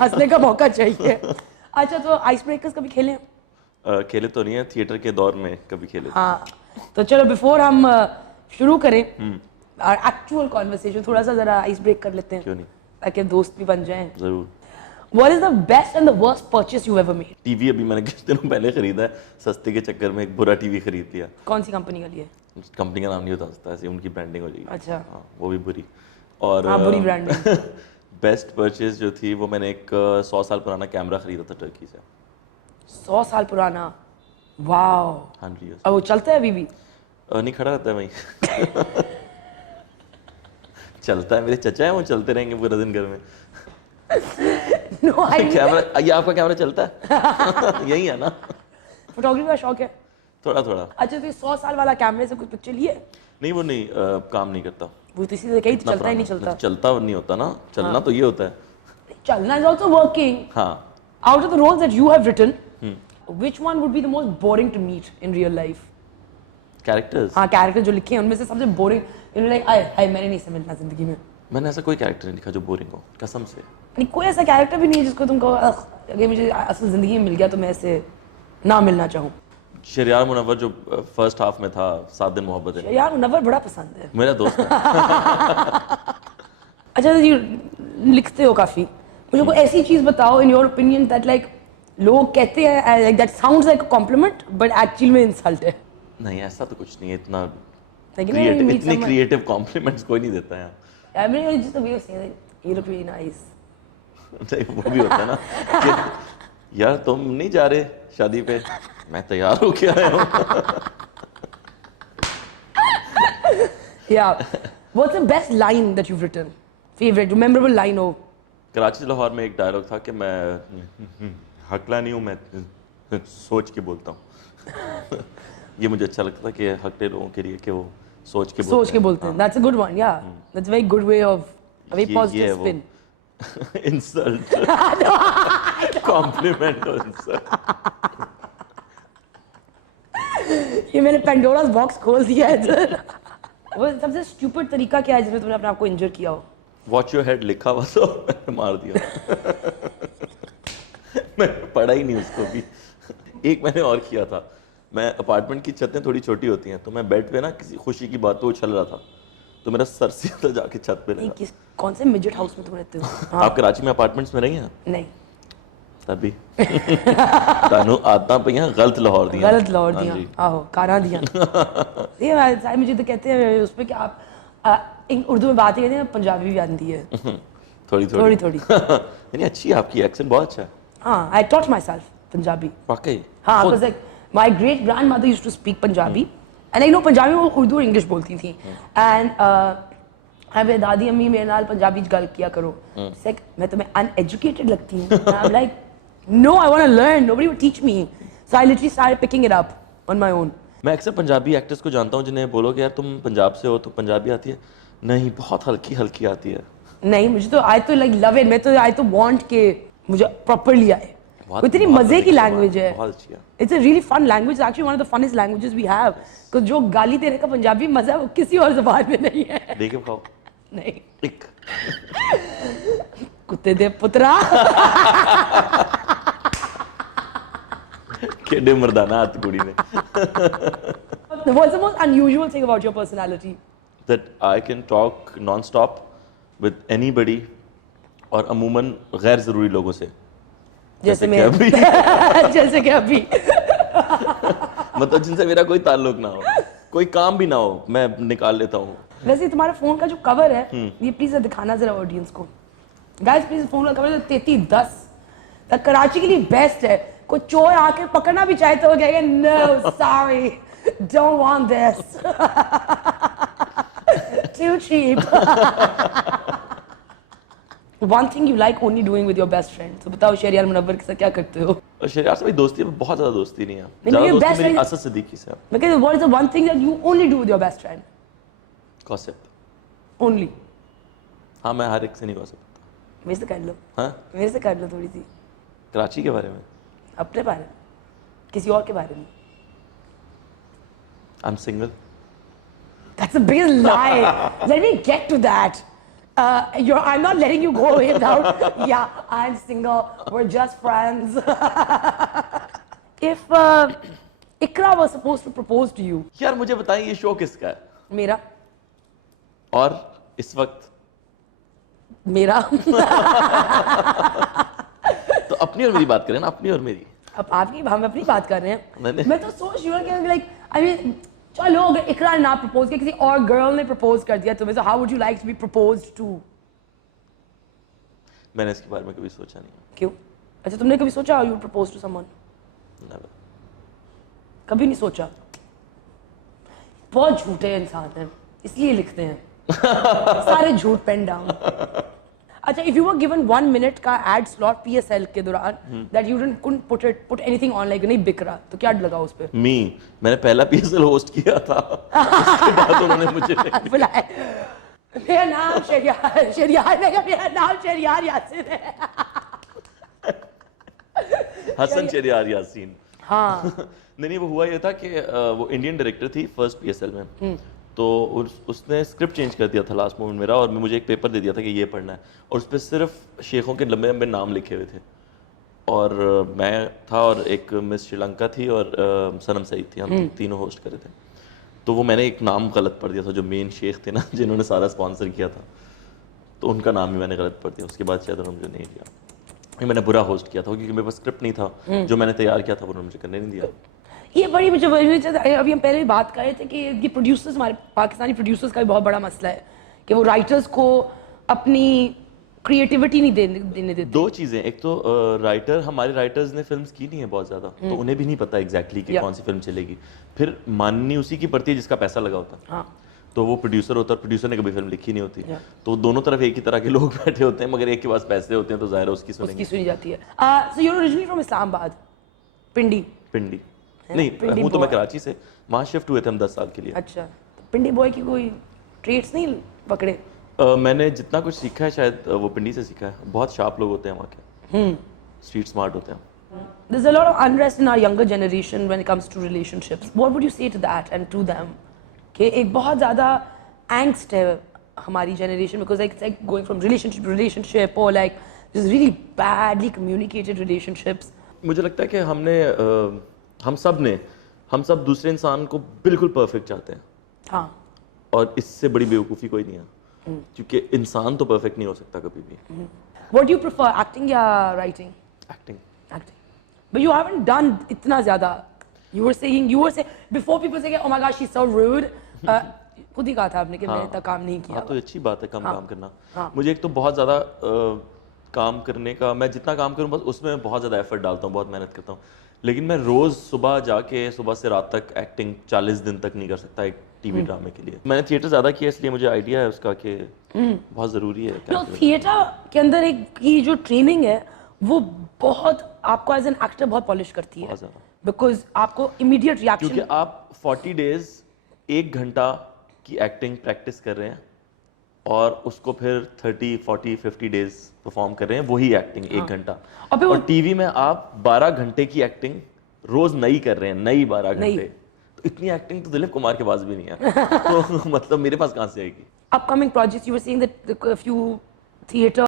हंसने का मौका चाहिए। अच्छा, तो आइस ब्रेकर्स कभी खेले हैं? खेले तो नहीं है, थिएटर के दौर में कभी खेले थे। हाँ, तो चलो बिफोर हम शुरू करें एक्चुअल कॉन्वर्सेशन, थोड़ा सा जरा आइस ब्रेक कर लेते हैं। क्यों नहीं, ताकि दोस्त भी बन जाएं। जरूर। What is the best and the worst purchase you ever made? TV अभी मैंने कुछ दिनों पहले खरीदा है, सस्ते के चक्कर में एक बुरा टीवी खरीद लिया। कौन सी कंपनी का लिए? कंपनी का नाम नहीं बता सकता, ऐसे उनकी ब्रांडिंग हो जाएगी। अच्छा। हाँ, वो भी बुरी। और हाँ, बुरी ब्रांडिंग। बेस्ट परचेज जो थी वो मैंने एक 100 साल पुराना कैमरा खरीदा था टर्की से। 100 साल पुराना? वाओ। 100 years। अब वो चलता है अभी भी? नहीं, खड़ा रहता है वहीं। चलता है, मेरे चचा है, वो चलते रहेंगे पूरा दिन घर में। No, कैमरा, ये आपका कैमरा चलता है? यही है ना? फोटोग्राफी का शौक है? थोड़ा थोड़ा। अच्छा, तो 100 साल वाला कैमरे से कुछ पिक्चर लिए? नहीं, वो नहीं, काम नहीं करता। वो तो इसी से कहीं इतना चलता ही नहीं पुराना। चलता। चलता नहीं होता ना, चलना तो ये होता है। चलना is also working. हाँ। Out of the roles that you have written, which one would be the most boring to meet in real life? Characters? हाँ, कैरेक्टर जो लिखे हैं उनमें से सबसे बोरिंग, लाइक हाय मैंने नहीं समझना जिंदगी में। मैंने ऐसा कोई कैरेक्टर नहीं लिखा जो बोरिंग हो, कसम से। नहीं, कोई ऐसा कैरेक्टर भी नहीं जिसको तुम कहो अगर मुझे असल जिंदगी में मिल गया तो मैं ऐसे ना मिलना चाहूँ। शरियार मुनव्वर जो फर्स्ट हाफ में था, 7 दिन मोहब्बत है, यार मुनव्वर बड़ा पसंद है, मेरा दोस्त है। अच्छा जी, लिखते हो काफी, मुझे कोई ऐसी चीज बताओ in your opinion that like लोग कहते हैं like that sounds like a compliment but actually में इंसल्ट है। नहीं, ऐसा तो कुछ नहीं है, इतना Like, इतनी क्रिएटिव कॉम्प्लीमेंट्स कोई नहीं देता है। I mean, it's just a way of saying like you look really nice. नहीं, वो भी होता है ना कि यार तुम नहीं जा रहे शादी पे, मैं तैयार होके आया हूँ। Yeah. What's the best line that you've written? Favorite, memorable line हो? कराची लाहौर में एक डायलॉग था कि मैं हकला नहीं हूँ, मैं सोच के बोलता हूँ। ये मुझे अच्छा लगता था कि हकले लोगों के लिए कि वो सोच के बोलते हैं। That's a good one, yeah. That's a very good way of a very positive spin. Insult, compliment और इंसल्ट। ये मैंने पेंडोरास बॉक्स खोल दिया है सर। वो सबसे स्टूपिड तरीका क्या है जिसमें तुमने अपने आप को इंजर किया हो? वॉच योर हेड लिखा हुआ तो मैंने मार दिया। मैंने पढ़ा ही नहीं उसको भी। एक मैंने और किया था, मैं अपार्टमेंट की छतें थोड़ी छोटी होती हैं, तो मैं बेड पे ना किसी खुशी की बात पे उछल रहा था, तो मेरा सर सीधा जाके छत पे लगा। कौन से मिडजेट हाउस में तुम रहते हो? हाँ। आप कराची में अपार्टमेंट्स में रही हैं? नहीं। तभी तानू आता पईयां गलत लाहौर दियां। गलत लाहौर दियां, आहो कारा दियां। ये मुझे तो कहते हैं उसमें कि आप उर्दू में बात ही कहते हैं, पंजाबी भी आती है थोड़ी थोड़ी। यानी अच्छी है आपकी, एक्सेंट बहुत अच्छा है। हाँ, I taught myself पंजाबी। वाकई? हाँ, because like my great grandmother used to speak Punjabi and I know Punjabi में वो उर्दू और इंग्लिश बोलती थी and मेरी दादी अम्मी मेरे नाल पंजाबी गल किया करो, like मैं तुम्हें uneducated लगती हूँ? I'm like no, I want to learn, nobody would teach me, so I literally started picking it up on my own. मैं अक्सर पंजाबी एक्टर्स को जानता हूँ जिन्हें बोलोगे यार तुम पंजाब से हो तो पंजाबी आती है, नहीं बहुत हल्की हल्की आती है। नहीं, मुझे तो I तो like love it, मैं तो I तो want के मुझे properly आए। इतनी मजे की लैंग्वेज है, बहुत अच्छी है। It's a really fun language, actually one of the funnest languages we have, because जो गाली देने का पंजाबी मजा है वो किसी और ज़बान में नहीं है। देखे खाओ। नहीं। एक कुत्ते दे पुत्रा। केडे मर्दाना हाथ कुड़ी ने। What's the most unusual thing about your personality? That I can talk non-stop with anybody और अमूमन गैर ज़रूरी लोगों से। जैसे मैं अभी। जैसे कि अभी। मतलब जिनसे मेरा कोई ताल्लुक ना हो, कोई काम भी ना हो, मैं निकाल लेता हूँ। वैसे तुम्हारे फोन का जो कवर है, ये प्लीज दिखाना जरा ऑडियंस को। गाइस प्लीज, फोन का कवर 3310 कराची के लिए बेस्ट है। कोई चोर आके पकड़ना भी चाहे तो वो कहेगा no sorry, don't want this, too cheap. One thing you like only doing with your best friend, so बताओ शरियार मुनव्वर के साथ क्या करते हो? शरियार से भाई दोस्ती है, बहुत ज़्यादा दोस्ती नहीं है। नहीं, ज़्यादा मेरी दोस्ती best मेरी friend- असद सिद्दीकी से है। Because what is the one thing that you only do with your best friend? Gossip. Only. हाँ, मैं हर एक से नहीं गॉसिप करता। मेरे से कर लो। हाँ? मेरे से कर लो थोड़ी सी। कराची के बारे में? अपने बारे में, किसी और के बारे में। I'm single. That's the biggest lie. Let me get to that. I'm not letting you go without. Yeah, I'm single. We're just friends. If Ikra was supposed to propose to you, यार मुझे बताएं ये show किसका है? मेरा और इस वक्त मेरा तो अपनी और मेरी बात करें ना, अपनी और मेरी। अब आपकी हम अपनी बात कर रहे हैं। मैं तो सोच रही हूँ कि लाइक आई मीन चलो अगर इकरा ने ना प्रपोज किया, किसी और गर्ल ने प्रपोज कर दिया तुम्हें, so how would you like to be proposed to? मैंने इसके बारे में कभी सोचा नहीं। क्यों? अच्छा तुमने कभी सोचा you would propose to someone? Never. कभी नहीं सोचा? बहुत झूठे इंसान हैं, इसलिए लिखते हैं सारे झूठ पेन डाउन। अच्छा, if you were given 1 minute का ad slot PSL के दौरान that you couldn't put anything on, like नहीं बिक रहा, तो क्या लगा उस पे? मैंने पहला PSL होस्ट किया था, उसके बाद उन्होंने मुझे बुलाया। मेरा नाम शरियार मेरा नाम शरियार यासीन है। हसन शरियार यासीन। हाँ नहीं वो हुआ ये था कि वो इंडियन डायरेक्टर थी फर्स्ट PSL में, तो उसने स्क्रिप्ट चेंज कर दिया था लास्ट मोमेंट मेरा, और मुझे एक पेपर दे दिया था कि ये पढ़ना है, और उस पर सिर्फ शेखों के लंबे लंबे नाम लिखे हुए थे, और मैं था और एक मिस श्रीलंका थी और सनम सईद थी, हम तीनों होस्ट कर रहे थे। तो वो मैंने एक नाम गलत पढ़ दिया था, जो मेन शेख थे ना जिन्होंने सारा स्पॉन्सर किया था, तो उनका नाम ही मैंने गलत पढ़ दिया। उसके बाद शायद उन्होंने मुझे नहीं दिया, मैंने बुरा होस्ट किया था क्योंकि मेरे पास स्क्रिप्ट नहीं था, जो मैंने तैयार किया था वो उन्होंने मुझे करने नहीं दिया। ये बड़ी मुझे अभी हम पहले भी बात कर रहे थे कि ये प्रोड्यूसर्स, हमारे पाकिस्तानी प्रोड्यूसर्स का भी बहुत बड़ा मसला है कि वो राइटर्स को अपनी क्रिएटिविटी नहीं देने देते। दो चीजें, एक तो राइटर, हमारे राइटर्स ने फिल्म्स की नहीं है बहुत ज्यादा, तो उन्हें भी नहीं पता एग्जैक्टली कि कौन सी फिल्म चलेगी, फिर माननी उसी की पड़ती है जिसका पैसा लगा होता है। तो वो प्रोड्यूसर होता है, प्रोड्यूसर ने कभी फिल्म लिखी नहीं होती, तो दोनों तरफ एक ही तरह के लोग बैठे होते हैं, मगर एक के पास पैसे होते हैं तो जाहिर है उसकी सुनी जाती है। So you are originally from Islamabad? Pindi नहीं, हूँ तो मैं कराची से, वहाँ शिफ्ट हुए थे हम 10 साल के लिए। अच्छा, तो पिंडी बॉय की कोई ट्रेड्स नहीं पकड़े? मैंने जितना कुछ सीखा है शायद वो पिंडी से सीखा है। बहुत शार्प लोग होते हैं वहाँ के, स्ट्रीट स्मार्ट होते हैं। There's a lot of unrest in our younger generation when it comes to relationships. What would you say to that and to them? कि एक बहुत ज़्यादा angst है हमारी generation, because like it's like going from relationship to relationship, or like just really badly communicated relationships. मुझे लगता है कि हम सब दूसरे इंसान को बिल्कुल परफेक्ट चाहते हैं। हाँ। और इससे बड़ी बेवकूफ़ी कोई नहीं है, क्योंकि इंसान तो परफेक्ट नहीं हो सकता कभी भी। What do you prefer, acting या writing? Acting. But you haven't done इतना ज़्यादा. You were saying before people say oh my gosh she's so rude. खुद ही कहा था आपने कि मैंने इतना काम नहीं किया। हाँ, तो अच्छी बात है काम करना। मुझे एक तो बहुत ज़्यादा काम करने का, मैं जितना काम करूँ बस उसमें बहुत ज़्यादा एफर्ट डालता हूँ, बहुत मेहनत करता हूँ, लेकिन मैं रोज़ सुबह जाके सुबह से रात तक एक्टिंग 40 दिन तक नहीं कर सकता एक टीवी ड्रामे के लिए। मैंने थिएटर ज़्यादा किया इसलिए मुझे आइडिया है उसका कि बहुत ज़रूरी है। तो थिएटर के अंदर एक की जो ट्रेनिंग है वो बहुत आपको एज एन एक्टर बहुत पॉलिश करती है, बिकॉज आपको इमीडिएट रिएक्शन, क्योंकि आप 40 डेज 1 घंटा की एक्टिंग प्रैक्टिस कर रहे हैं और उसको फिर 30, 40, 50 डेज परफॉर्म कर रहे हैं, वही एक्टिंग 1 घंटा। और टीवी में आप 12 घंटे की एक्टिंग रोज नई कर रहे हैं, नई 12 घंटे, तो इतनी एक्टिंग तो दिलीप कुमार के पास भी नहीं है तो मतलब मेरे पास कहाँ से आएगी? Upcoming projects, you were saying that a few theater